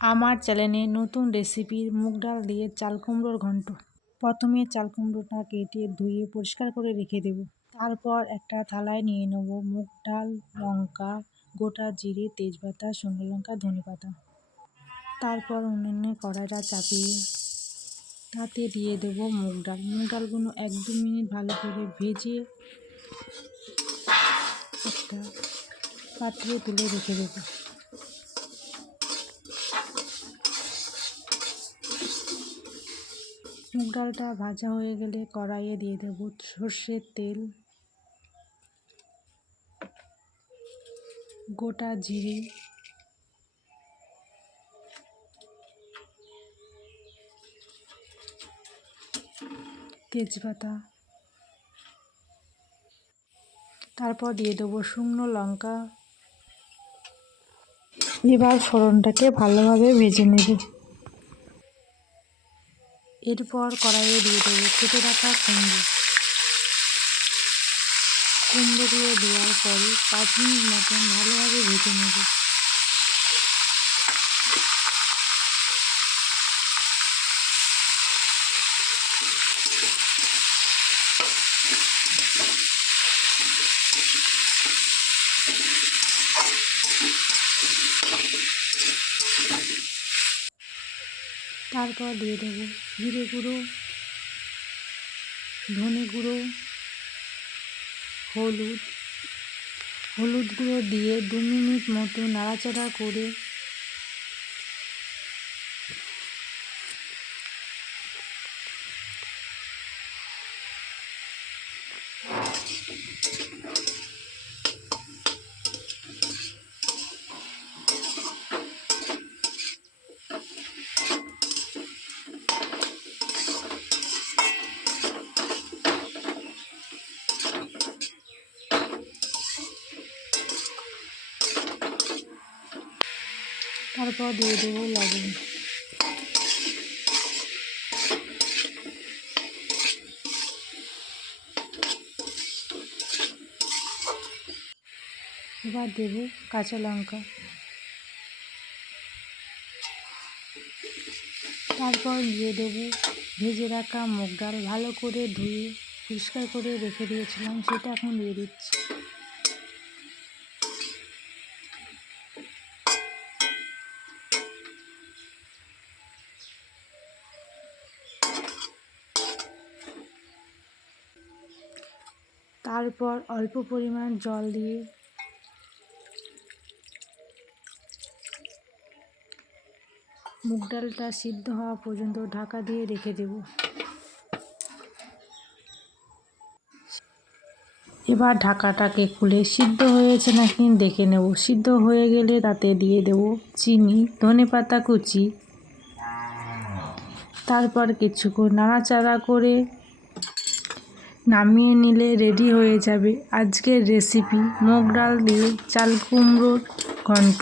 আমার চ্যানেলে নতুন রেসিপির মুগ ডাল দিয়ে চাল কুমড়োর ঘন্ট। প্রথমে চাল কুমড়োটা কেটে ধুয়ে পরিষ্কার করে রেখে দেব। তারপর একটা থালায় নিয়ে নেব মুগ ডাল, লঙ্কা, গোটা জিরে, তেজপাতা, শুকনো লঙ্কা, ধনেপাতা। তারপর উনুনে কড়াইটা চাপিয়ে তাতে দিয়ে দেব মুগ ডাল। মুগ ডালগুলো 1-2 মিনিট ভালো করে ভেজে একটা পাত্রে তুলে রেখে দেব। মুগ ডালটা ভাজা হয়ে গেলে কড়াইয়ে দিয়ে দেব সর্ষের তেল, গোটা জিরে, তেজপাতা, তারপর দিয়ে দেবো শুকনো লঙ্কা। এবার ফোড়নটাকে ভালোভাবে ভেজে নেব। এরপর কড়াইয়ে দিয়ে দেবো কেটে রাখা কুমড়োগুলো দেওয়ার পরে 5 মিনিট মতন ভালোভাবে ভেজে নেব। তারপর দিয়ে দেবো জিরে গুঁড়ো, ধনে গুঁড়ো, হলুদ গুঁড়ো দিয়ে 2 মিনিট মতো নাড়াচাড়া করে তারপর দিয়ে দেবো লবণ। এবার দেব কাঁচা লঙ্কা। তারপর দিয়ে দেবো ভেজে রাখা মুগ ডাল, ভালো করে ধুয়ে পরিষ্কার করে রেখে দিয়েছিলাম, সেটা এখন দিয়ে দিচ্ছি। তারপর অল্প পরিমাণ জল দিয়ে মুগ ডালটা সিদ্ধ হওয়া পর্যন্ত ঢাকা দিয়ে রেখে দেব। এবার ঢাকাটাকে খুলে সিদ্ধ হয়েছে নাকি দেখে নেব। সিদ্ধ হয়ে গেলে তাতে দিয়ে দেব চিনি, ধনেপাতা কুচি। তারপর কিছুক্ষণ নাড়াচাড়া করে নামিয়ে নিলে রেডি হয়ে যাবে আজকের রেসিপি মুগ ডাল দিয়ে চাল কুমড়োর ঘন্ট।